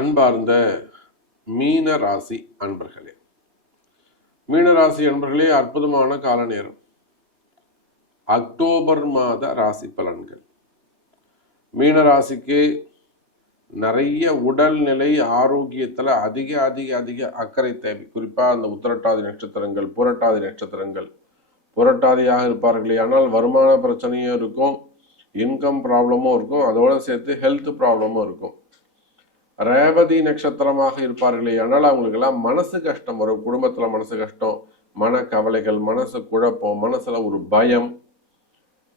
அன்பார்ந்த மீன ராசி அன்பர்களே, மீனராசி அன்பர்களே, அற்புதமான கால நேரம். அக்டோபர் மாத ராசி பலன்கள். மீனராசிக்கு நிறைய உடல்நிலை ஆரோக்கியத்தில் அதிக அதிக அதிக அக்கறை தேவை. குறிப்பாக அந்த உத்திரட்டாதி நட்சத்திரங்கள், புரட்டாதி நட்சத்திரங்கள், புரட்டாதியாக இருப்பார்களே ஆனால் வருமான பிரச்சனையும் இருக்கும், இன்கம் ப்ராப்ளமும் இருக்கும், அதோடு சேர்த்து ஹெல்த் ப்ராப்ளமும் இருக்கும். ரேவதி நட்சத்திரமாக இருப்பார்களே ஆனால் அவங்களுக்கெல்லாம் மனசு கஷ்டம் வரும். குடும்பத்துல மனசு கஷ்டம், மன கவலைகள், மனசு குழப்பம், மனசுல ஒரு பயம்,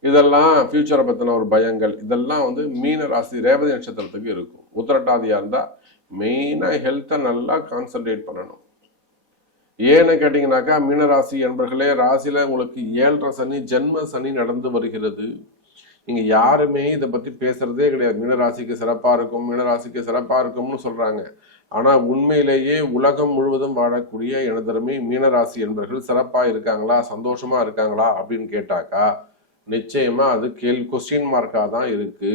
இதெல்லாம் ஃபியூச்சரை பத்தின ஒரு பயங்கள், இதெல்லாம் மீன ராசி ரேவதி நட்சத்திரத்துக்கு இருக்கும். உத்திரட்டாதியா இருந்தா மெயினா ஹெல்த்தை நல்லா கான்சென்ட்ரேட் பண்ணணும். ஏன்னு கேட்டீங்கன்னாக்கா, மீனராசி என்பர்களே, ராசியில உங்களுக்கு 7.5 சனி, ஜென்ம சனி நடந்து வருகிறது. இங்க யாருமே இதை பத்தி பேசுறதே கிடையாது. மீனராசிக்கு சிறப்பா இருக்கும், மீனராசிக்கு சிறப்பா இருக்கும்னு சொல்றாங்க. ஆனா உண்மையிலேயே உலகம் முழுவதும் வாழக்கூடிய எனதருமை மீனராசி என்பவர்கள் சிறப்பா இருக்காங்களா, சந்தோஷமா இருக்காங்களா அப்படின்னு கேட்டாக்கா நிச்சயமா அது கொஸ்டின் மார்க்கா தான் இருக்கு.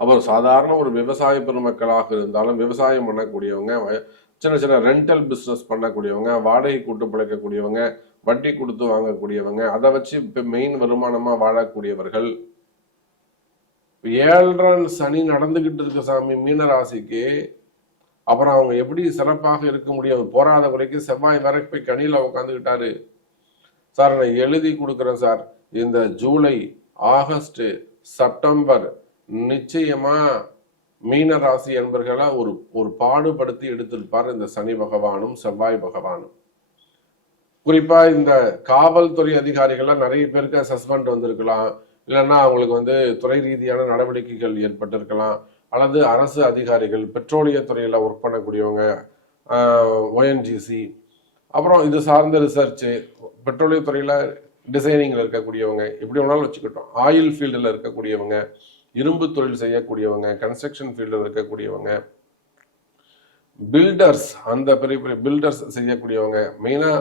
அப்புறம் சாதாரண ஒரு விவசாய பெருமக்களாக இருந்தாலும், விவசாயம் பண்ணக்கூடியவங்க, சின்ன சின்ன ரெண்டல் பிஸ்னஸ் பண்ணக்கூடியவங்க, வாடகை கூட்டு பிழைக்கக்கூடியவங்க, வட்டி கொடுத்து வாங்கக்கூடியவங்க, அதை வச்சு இப்ப மெயின் வருமானமா வாழக்கூடியவர்கள், 7.5 சனி நடந்துகிட்டு இருக்க சாமி மீனராசிக்கு. அப்புறம் அவங்க எப்படி சிறப்பாக இருக்க முடியும்? போராத குறைக்கு செவ்வாய் வரை போய் கனியில உட்காந்துக்கிட்டாரு. சார் நான் எழுதி கொடுக்குறேன் சார், இந்த ஜூலை, ஆகஸ்ட், செப்டம்பர் நிச்சயமா மீனராசி என்பர்களை ஒரு பாடுபடுத்தி எடுத்திருப்பார் இந்த சனி பகவானும் செவ்வாய் பகவானும். குறிப்பா இந்த காவல்துறை அதிகாரிகள்லாம் நிறைய பேருக்கு சஸ்பெண்ட் வந்திருக்கலாம், இல்லைன்னா அவங்களுக்கு துறை ரீதியான நடவடிக்கைகள் ஏற்பட்டிருக்கலாம். அல்லது அரசு அதிகாரிகள், பெட்ரோலிய துறையில ஒர்க் பண்ணக்கூடியவங்க, ONGC, அப்புறம் இது சார்ந்த ரிசர்ச், பெட்ரோலிய துறையில டிசைனிங்ல இருக்கக்கூடியவங்க, எப்படி வேணாலும் வச்சுக்கிட்டோம். ஆயில் ஃபீல்டில் இருக்கக்கூடியவங்க, இரும்பு தொழில் செய்யக்கூடியவங்க, கன்ஸ்ட்ரக்ஷன் ஃபீல்டில் இருக்கக்கூடியவங்க, பில்டர்ஸ், அந்த பெரிய பெரிய பில்டர்ஸ் செய்யக்கூடியவங்க. மெயினா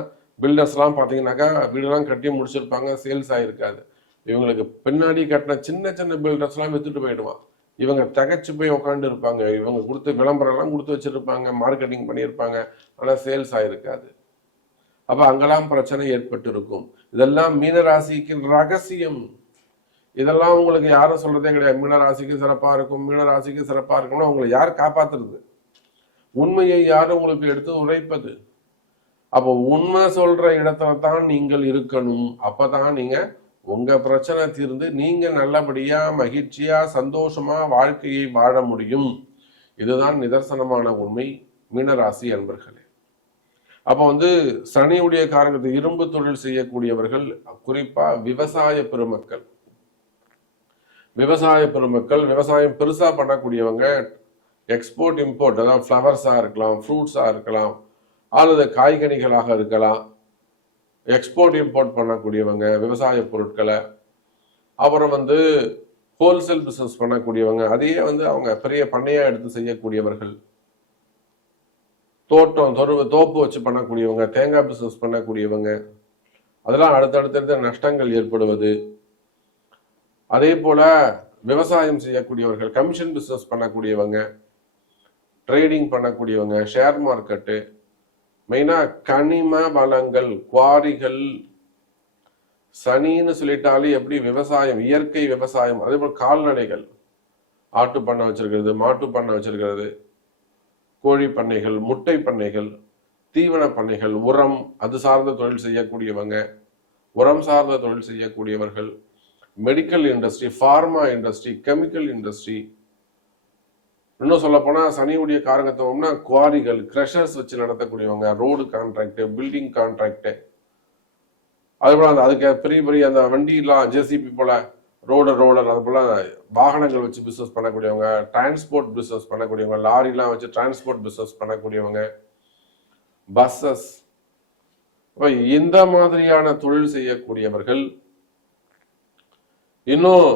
பில்டர்ஸ்லாம் பார்த்தீங்கன்னாக்கா வீடெல்லாம் கட்டி முடிச்சிருப்பாங்க, சேல்ஸ் ஆகிருக்காது. இவங்களுக்கு பின்னாடி கட்டின சின்ன சின்ன பில்டர்ஸ்லாம் வித்துட்டு போயிடுவான். இவங்க தகச்சு போய் உட்காந்து இருப்பாங்க. இவங்க கொடுத்து விளம்பரம்லாம் கொடுத்து வச்சிருப்பாங்க, மார்க்கெட்டிங் பண்ணியிருப்பாங்க, ஆனால் சேல்ஸ் ஆகிருக்காது. அப்போ அங்கெல்லாம் பிரச்சனை ஏற்பட்டு இருக்கும். இதெல்லாம் மீனராசிக்கு ரகசியம். இதெல்லாம் உங்களுக்கு யாரும் சொல்றதே கிடையாது. மீனராசிக்கு சிறப்பா இருக்கும், மீனராசிக்கு சிறப்பா இருக்கும்னா உங்களை யார் காப்பாத்துறது? உண்மையை யாரும் உங்களுக்கு எடுத்து உரைப்பது? அப்போ உண்மை சொல்ற இடத்துல தான் நீங்கள் இருக்கணும். அப்பதான் நீங்க உங்க பிரச்சனை தீர்ந்து நீங்க நல்லபடியா மகிழ்ச்சியா சந்தோஷமா வாழ்க்கையை வாழ முடியும். இதுதான் நிதர்சனமான உண்மை மீனராசி அன்பர்களே. அப்போ சனியுடைய காரணத்தை இரும்பு தொழில் செய்யக்கூடியவர்கள், குறிப்பா விவசாய பெருமக்கள், விவசாயம் பெருசா பண்ணக்கூடியவங்க, எக்ஸ்போர்ட் இம்போர்ட், அதாவது ஃப்ளவர்ஸா இருக்கலாம், ஃப்ரூட்ஸா இருக்கலாம், அல்லது காய்கனிகளாக இருக்கலாம், எக்ஸ்போர்ட் இம்போர்ட் பண்ணக்கூடியவங்க விவசாய பொருட்களை, அப்புறம் ஹோல்சேல் பிசினஸ் பண்ணக்கூடியவங்க, அதையே அவங்க பெரிய பண்ணையா எடுத்து செய்யக்கூடியவர்கள், தோப்பு வச்சு பண்ணக்கூடியவங்க, தேங்காய் பிசினஸ் பண்ணக்கூடியவங்க, அதெல்லாம் அடுத்தடுத்த நஷ்டங்கள் ஏற்படுவது. அதே போல விவசாயம் செய்யக்கூடியவர்கள், கமிஷன் பிசினஸ் பண்ணக்கூடியவங்க, ட்ரேடிங் பண்ணக்கூடியவங்க, ஷேர் மார்க்கெட்டு, மெயினா கனிம வளங்கள், குவாரிகள். சனின்னு சொல்லிட்டாலே எப்படி விவசாயம், இயற்கை விவசாயம், அதே போல கால்நடைகள், ஆட்டு பண்ணை வச்சிருக்கிறது, மாட்டு பண்ணை வச்சிருக்கிறது, கோழி பண்ணைகள், முட்டை பண்ணைகள், தீவன பண்ணைகள், உரம், அது சார்ந்த தொழில் செய்யக்கூடியவங்க, உரம் சார்ந்த தொழில் செய்யக்கூடியவர்கள், medical industry, pharma industry, chemical industry. இன்னும் சொல்ல போனா சனியுடைய காரகத்துவம்னா குவாரிகள், கிரஷர்ஸ் வச்சு நடத்தக்கூடியவங்க, ரோடு கான்ட்ராக்ட், பில்டிங் கான்ட்ராக்ட், அதுபோல அதுக்கு பெரிய பெரிய அந்த வண்டியெல்லாம் ஜேசிபி போல ரோலர், அது போல வாகனங்கள் வச்சு பிசினஸ் பண்ணக்கூடியவங்க, டிரான்ஸ்போர்ட் பிசினஸ் பண்ணக்கூடியவங்க, லாரிலாம் வச்சு டிரான்ஸ்போர்ட் பிசினஸ் பண்ணக்கூடியவங்க, பஸ்ஸஸ், இந்த மாதிரியான தொழில் செய்யக்கூடியவர்கள். இன்னும்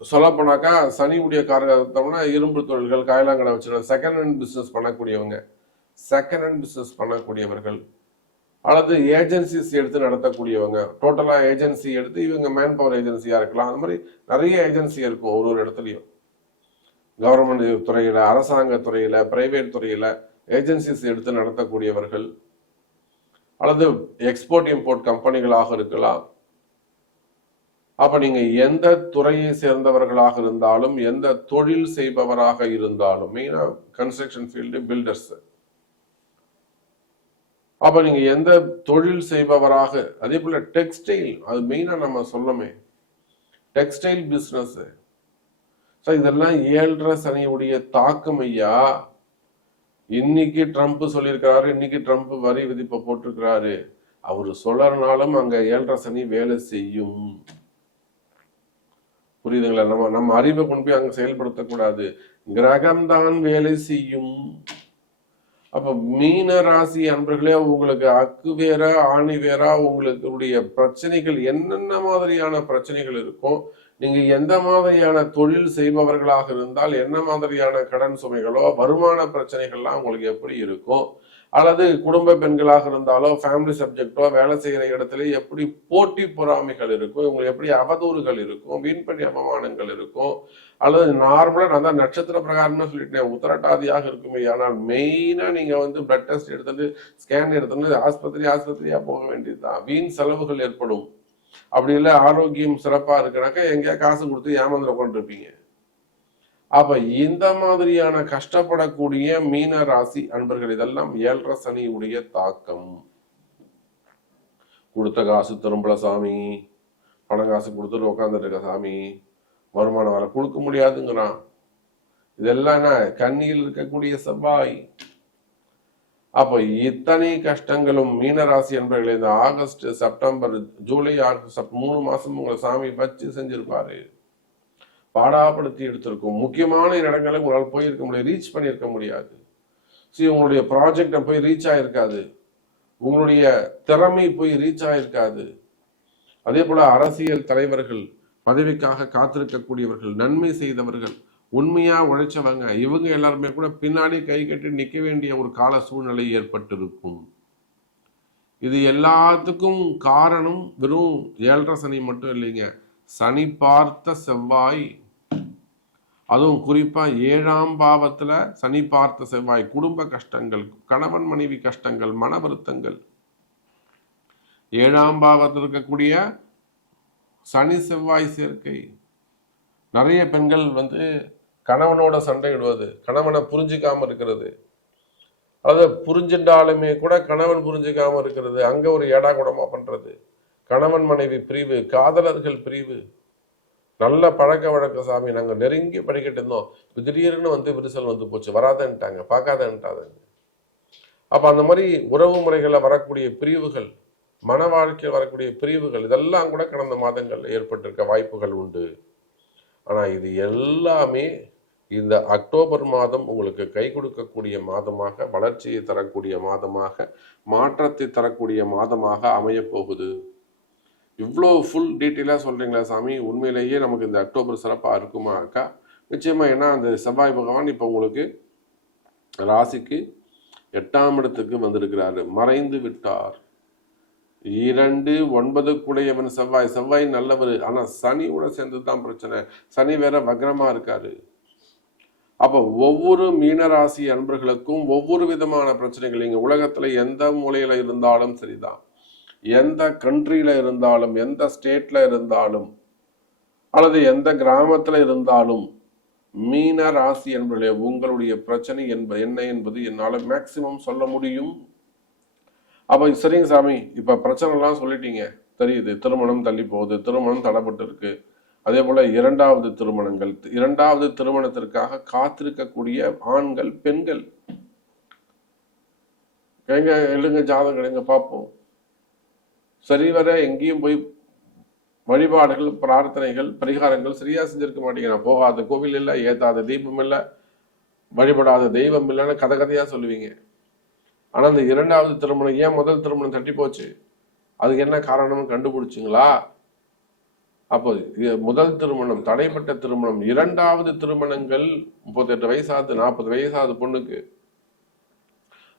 சொல்ல போனாக்கா சனியுடைய காரகத்தம்னா இரும்பு தொழில்கள், காயலாங்கடை வச்சு செகண்ட் ஹேண்ட் பிசினஸ் பண்ணக்கூடியவர்கள், அல்லது ஏஜென்சிஸ் எடுத்து நடத்தக்கூடியவங்க, டோட்டலா ஏஜென்சி எடுத்து இவங்க மேன் பவர் ஏஜென்சியா இருக்கலாம். அந்த மாதிரி நிறைய ஏஜென்சி இருக்கும் ஒரு இடத்துலயும். கவர்மெண்ட் துறையில, அரசாங்க துறையில, பிரைவேட் துறையில ஏஜென்சிஸ் எடுத்து நடத்தக்கூடியவர்கள், அல்லது எக்ஸ்போர்ட் இம்போர்ட் கம்பெனிகளாக இருக்கலாம். அப்ப நீங்க எந்த துறையை சேர்ந்தவர்களாக இருந்தாலும், எந்த தொழில் செய்பவராக இருந்தாலும், மெயினா கன்ஸ்ட்ரக்ஷன் ஃபீல்டு, பில்டர்ஸ், அப்ப நீங்க எந்த தொழில் செய்பவராக, அதே போல டெக்ஸ்டைல், அது மெயினா நம்ம சொல்லமே, டெக்ஸ்டைல் பிசினஸ், இதெல்லாம் 7.5 சனியுடைய தாக்கம் ஐயா. இன்னைக்கு ட்ரம்ப் சொல்லியிருக்கிறாரு, இன்னைக்கு ட்ரம்ப் வரி விதிப்பை போட்டிருக்கிறாரு. அவரு சொல்லறனாலும் அங்க 7.5 சனி வேலை செய்யும். புரியுதுங்களா? நம்ம அறிவை கொண்டு போய் அங்க செயல்படுத்தக்கூடாது. கிரகம்தான் வேலை செய்யும். அப்ப மீன ராசி அன்பர்களே, உங்களுக்கு அக்கு வேற ஆணி வேறா உங்களுடைய பிரச்சனைகள் என்னென்ன மாதிரியான பிரச்சனைகள் இருக்கும், நீங்க எந்த மாதிரியான தொழில் செய்பவர்களாக இருந்தால் என்ன மாதிரியான கடன் சுமைகளோ வருமான பிரச்சனைகள்லாம் உங்களுக்கு எப்படி இருக்கும், அல்லது குடும்ப பெண்களாக இருந்தாலோ ஃபேமிலி சப்ஜெக்டோ வேலை செய்கிற இடத்துல எப்படி போட்டி பொறாமைகள் இருக்கும், உங்களுக்கு எப்படி அவதூறுகள் இருக்கும், வீண்பணி அவமானங்கள் இருக்கும், அல்லது நார்மலா நான் தான் நட்சத்திர பிரகாரம்னு சொல்லிட்டேன் உத்தரட்டாதியாக இருக்குமே. ஆனால் மெயினா நீங்க பிளட் டெஸ்ட் எடுத்துட்டு ஸ்கேன் எடுத்துட்டு ஆஸ்பத்திரியா போக வேண்டியதுதான். வீண் செலவுகள் ஏற்படும். அப்படி இல்லை ஆரோக்கியம் சிறப்பா இருக்குனாக்கா எங்கேயா காசு கொடுத்து ஏமாந்துட கொண்டிருப்பீங்க. அப்ப இந்த மாதிரியான கஷ்டப்படக்கூடிய மீன ராசி அன்பர்கள், இதெல்லாம் 7.5 சனியுடைய தாக்கம். கொடுத்த காசு திரும்பல சாமி, பணம் காசு கொடுத்துட்டு உட்காந்துட்டு இருக்க சாமி, வருமானம் வர கொடுக்க முடியாதுங்கிறான். இதெல்லாம் என்ன, கண்ணியில் இருக்கக்கூடிய செவ்வாய். அப்ப இத்தனை கஷ்டங்களும் மீனராசி என்பவர்கள் இந்த ஆகஸ்ட், செப்டம்பர், ஜூலை, ஆகஸ்ட் 3 மாசம் உங்களை சாமி வச்சு செஞ்சிருப்பாரு. பாடாப்படுத்தி எடுத்திருக்கும். முக்கியமான இடங்களை உங்களால் போயிருக்க முடியாது, ரீச் பண்ணியிருக்க முடியாது. உங்களுடைய ப்ராஜெக்ட போய் ரீச் ஆயிருக்காது, உங்களுடைய திறமை போய் ரீச் ஆயிருக்காது. அதே போல அரசியல் தலைவர்கள், பதவிக்காக காத்திருக்கக்கூடியவர்கள், நன்மை செய்தவர்கள், உண்மையா உழைச்சவங்க, இவங்க எல்லாருமே கூட பின்னாடி கை கட்டி நிற்க வேண்டிய ஒரு கால சூழ்நிலை ஏற்பட்டிருக்கும். இது எல்லாத்துக்கும் காரணம் வெறும் 7.5 சனி மட்டும் இல்லைங்க. சனி பார்த்த செவ்வாய், அதுவும் குறிப்பா 7ஆம் பாவத்துல சனி பார்த்த செவ்வாய், குடும்ப கஷ்டங்கள், கணவன் மனைவி கஷ்டங்கள், மன வருத்தங்கள். 7ஆம் பாவத்தில் இருக்கக்கூடிய சனி செவ்வாய் சேர்க்கை. நிறைய பெண்கள் கணவனோட சண்டையிடுவது, கணவனை புரிஞ்சுக்காம இருக்கிறது, அதை புரிஞ்சுட்டாலுமே கூட கணவன் புரிஞ்சுக்காம இருக்கிறது, அங்க ஒரு ஏடா கூடமா பண்றது, கணவன் மனைவி பிரிவு, காதலர்கள் பிரிவு. நல்ல பழக்க வழக்க சாமி, நாங்க நெருங்கி படிக்கிட்டு இருந்தோம், திடீர்னு விரிசல் போச்சு, வராதன்ட்டாங்க, பார்க்காதன்ட்டாங்க. அப்ப அந்த மாதிரி உறவு முறைகள்ல வரக்கூடிய பிரிவுகள், மன வாழ்க்கையில் வரக்கூடிய பிரிவுகள், இதெல்லாம் கூட கடந்த மாதங்கள் ஏற்பட்டிருக்க வாய்ப்புகள் உண்டு. ஆனா இது எல்லாமே இந்த அக்டோபர் மாதம் உங்களுக்கு கை கொடுக்கக்கூடிய மாதமாக, வளர்ச்சியை தரக்கூடிய மாதமாக, மாற்றத்தை தரக்கூடிய மாதமாக அமைய போகுது. இவ்வளோ ஃபுல் டீட்டெயிலாக சொல்றீங்களா சாமி? உண்மையிலேயே நமக்கு இந்த அக்டோபர் சிறப்பாக இருக்குமா அக்கா? நிச்சயமா. ஏன்னா அந்த செவ்வாய் பகவான் இப்போ உங்களுக்கு ராசிக்கு 8ஆம் இடத்துக்கு வந்திருக்கிறாரு, மறைந்து விட்டார். 2 9 செவ்வாய். செவ்வாய் நல்லவர், ஆனா சனியோட சேர்ந்துதான் பிரச்சனை. சனி வேற வக்ரமா இருக்காரு. அப்ப ஒவ்வொரு மீனராசி அன்பர்களுக்கும் ஒவ்வொரு விதமான பிரச்சனைகள். நீங்க உலகத்துல எந்த மூலையில இருந்தாலும் சரிதான், எந்த கண்ட்ரியில இருந்தாலும், எந்த ஸ்டேட்ல இருந்தாலும், அல்லது எந்த கிராமத்துல இருந்தாலும், மீன ராசி என்பதே உங்களுடைய பிரச்சனை என்ன என்பது என்னால மேக்சிமம் சொல்ல முடியும். அப்ப சரிங்க சாமி, இப்ப பிரச்சனை எல்லாம் சொல்லிட்டீங்க, தெரியுது. திருமணம் தள்ளி போகுது, திருமணம் தடைப்பட்டு இருக்கு. அதே போல 2வது திருமணங்கள், 2வது திருமணத்திற்காக காத்திருக்கக்கூடிய ஆண்கள், பெண்கள், எங்க எழுங்க ஜாதகம் எங்க பார்ப்போம். சரிவர எங்கேயும் போய் வழிபாடுகள், பிரார்த்தனைகள், பரிகாரங்கள் சரியா செஞ்சிருக்க மாட்டீங்க. போகாத கோவில் இல்லை, ஏத்தாத தீபம் இல்லை, வழிபடாத தெய்வம் இல்லைன்னு கதை கதையா சொல்லுவீங்க. ஆனா இந்த 2வது திருமணம், ஏன் முதல் திருமணம் தட்டி போச்சு, அதுக்கு என்ன காரணம்னு கண்டுபிடிச்சிங்களா? அப்போ முதல் திருமணம் தடைப்பட்ட திருமணம், 2வது திருமணங்கள் 38 வயசாது, 40 வயசாது பொண்ணுக்கு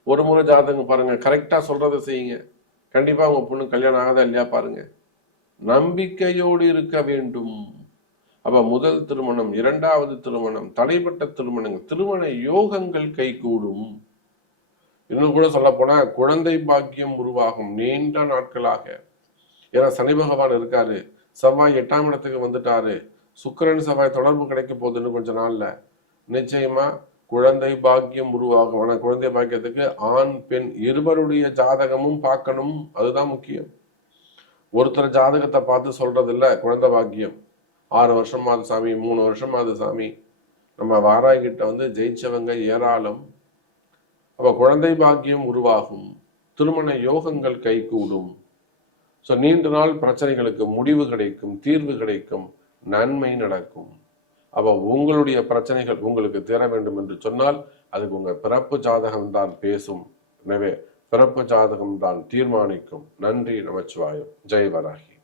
ஒரு முறை ஜாதகம் பாருங்க, கரெக்டா சொல்றதை செய்யுங்க. கண்டிப்பா உங்க பொண்ணு கல்யாணம் ஆகாதா இல்லையா பாருங்க. நம்பிக்கையோடு இருக்க வேண்டும். அப்ப முதல் திருமணம், இரண்டாவது திருமணம், தடைப்பட்ட திருமணங்கள், திருமண யோகங்கள் கைகூடும். இன்னும் கூட சொல்ல போனா குழந்தை பாக்கியம் உருவாகும் நீண்ட நாட்களாக. ஏன்னா சனி பகவான் இருக்காரு, செவ்வாய் 8ஆம் இடத்துக்கு வந்துட்டாரு, சுக்கிரன் செவ்வாய் தொடர்பு கிடைக்க போகுதுன்னு கொஞ்ச நாள்ல நிச்சயமா குழந்தை பாக்கியம் உருவாகும். ஆனா குழந்தை பாக்கியத்துக்கு ஆண் பெண் இருவருடைய ஜாதகமும் பார்க்கணும், அதுதான் முக்கியம். ஒருத்தர் ஜாதகத்தை பார்த்து சொல்றது இல்ல குழந்தை பாக்கியம். 6 வருஷமாவது சாமி, 3 வருஷமாவது சாமி. நம்ம வாராய்கிட்ட வந்து ஜெயிச்சவங்க ஏராளம். அப்ப குழந்தை பாக்கியம் உருவாகும், திருமண யோகங்கள் கைகூடும். ஸோ நீண்ட நாள் பிரச்சனைகளுக்கு முடிவு கிடைக்கும், தீர்வு கிடைக்கும், நன்மை நடக்கும். அப்ப உங்களுடைய பிரச்சனைகள் உங்களுக்கு தீர வேண்டும் என்று சொன்னால் அதுக்கு உங்க பிறப்பு ஜாதகம் தான் பேசும். எனவே பிறப்பு ஜாதகம் தான் தீர்மானிக்கும். நன்றி நமச்சிவாயம். ஜெய் வராகி.